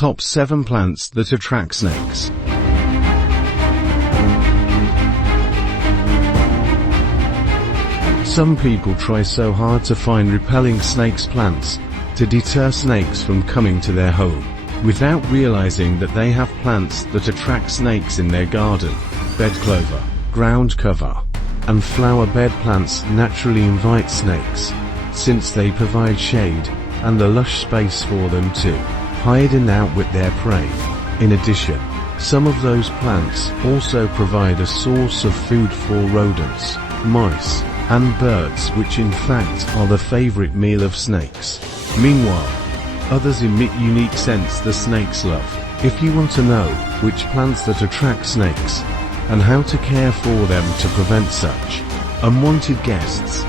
Top 7 plants that attract snakes. Some people try so hard to find repelling snakes plants to deter snakes from coming to their home, without realizing that they have plants that attract snakes in their garden. Bed clover, ground cover, and flower bed plants naturally invite snakes, since they provide shade and a lush space for them to hide and outwit their prey. In addition, some of those plants also provide a source of food for rodents, mice, and birds, which in fact are the favorite meal of snakes. Meanwhile, others emit unique scents the snakes love. If you want to know which plants that attract snakes and how to care for them to prevent such unwanted guests,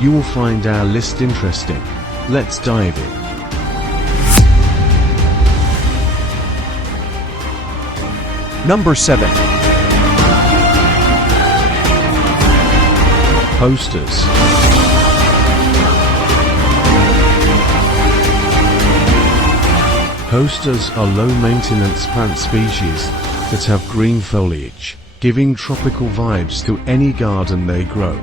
you will find our list interesting. Let's dive in. Number 7. Hostas. Hostas are low-maintenance plant species that have green foliage, giving tropical vibes to any garden they grow.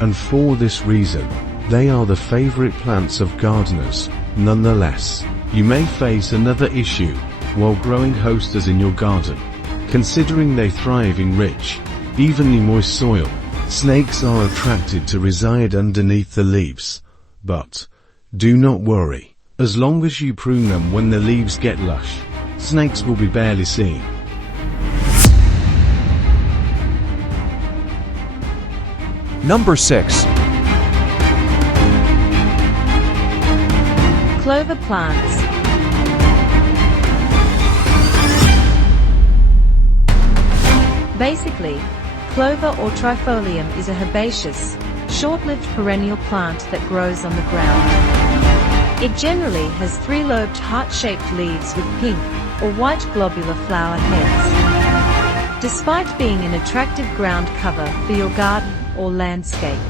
And for this reason, they are the favorite plants of gardeners. Nonetheless, you may face another issue while growing hostas in your garden. Considering they thrive in rich, evenly moist soil, snakes are attracted to reside underneath the leaves. But do not worry, as long as you prune them when the leaves get lush, snakes will be barely seen. Number 6. Clover plants. Basically, clover or trifolium is a herbaceous, short-lived perennial plant that grows on the ground. It generally has 3-lobed heart-shaped leaves with pink or white globular flower heads. Despite being an attractive ground cover for your garden or landscape,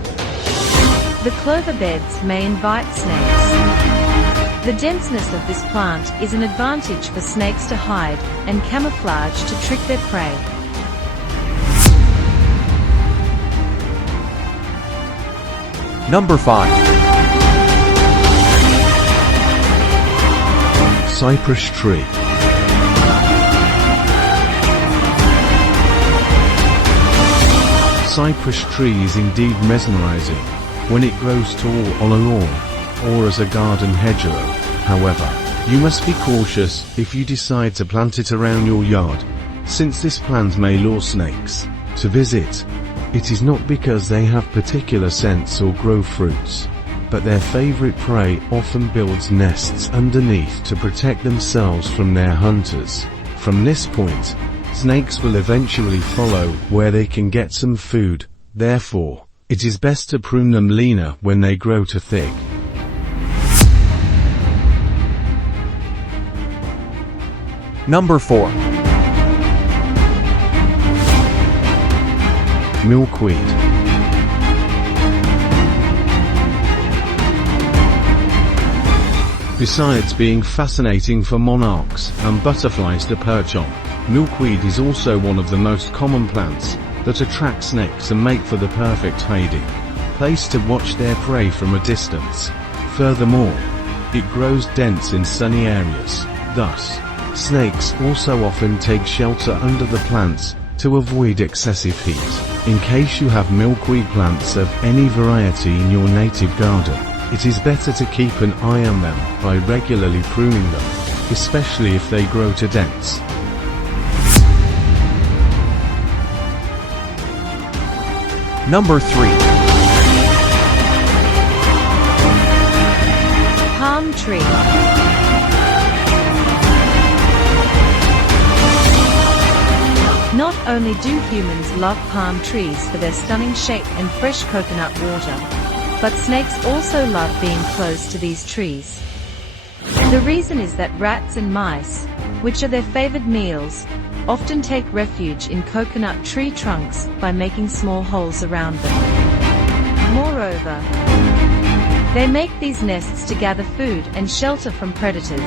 the clover beds may invite snakes. The denseness of this plant is an advantage for snakes to hide and camouflage to trick their prey. Number 5. Cypress tree. Cypress tree is indeed mesmerizing when it grows tall on a lawn or as a garden hedgerow. However, you must be cautious if you decide to plant it around your yard, since this plant may lure snakes to visit. It is not because they have particular scents or grow fruits, but their favorite prey often builds nests underneath to protect themselves from their hunters. From this point, snakes will eventually follow where they can get some food. Therefore, it is best to prune them leaner when they grow too thick. Number 4. Milkweed. Besides being fascinating for monarchs and butterflies to perch on, milkweed is also one of the most common plants that attract snakes and make for the perfect hiding place to watch their prey from a distance. Furthermore, it grows dense in sunny areas. Thus, snakes also often take shelter under the plants to avoid excessive heat. In case you have milkweed plants of any variety in your native garden, it is better to keep an eye on them by regularly pruning them, especially if they grow too dense. Number 3. Palm tree. Not only do humans love palm trees for their stunning shape and fresh coconut water, but snakes also love being close to these trees. The reason is that rats and mice, which are their favored meals, often take refuge in coconut tree trunks by making small holes around them. Moreover, they make these nests to gather food and shelter from predators.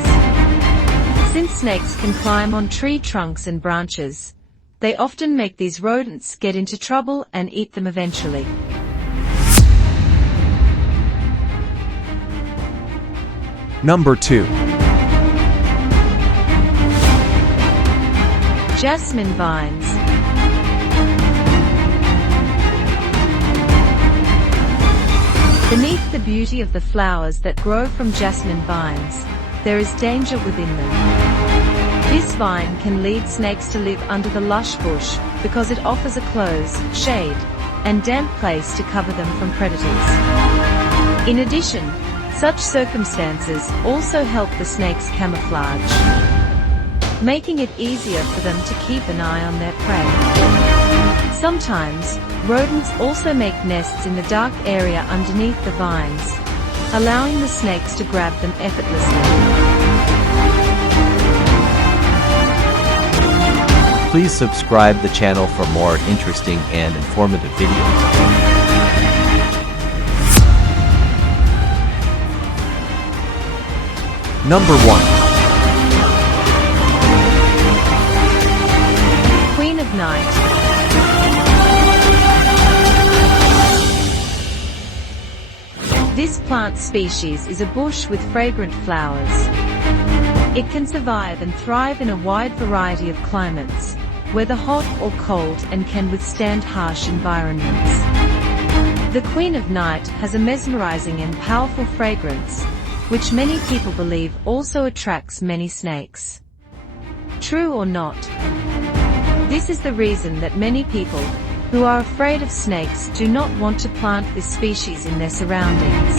Since snakes can climb on tree trunks and branches, they often make these rodents get into trouble and eat them eventually. Number 2. Jasmine vines. Beneath the beauty of the flowers that grow from jasmine vines, there is danger within them. This vine can lead snakes to live under the lush bush because it offers a close, shade, and damp place to cover them from predators. In addition, such circumstances also help the snakes camouflage, making it easier for them to keep an eye on their prey. Sometimes, rodents also make nests in the dark area underneath the vines, allowing the snakes to grab them effortlessly. Please subscribe the channel for more interesting and informative videos. Number 1. Queen of Night. This plant species is a bush with fragrant flowers. It can survive and thrive in a wide variety of climates, whether hot or cold, and can withstand harsh environments. The Queen of Night has a mesmerizing and powerful fragrance, which many people believe also attracts many snakes. True or not? This is the reason that many people who are afraid of snakes do not want to plant this species in their surroundings.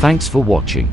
Thanks for watching.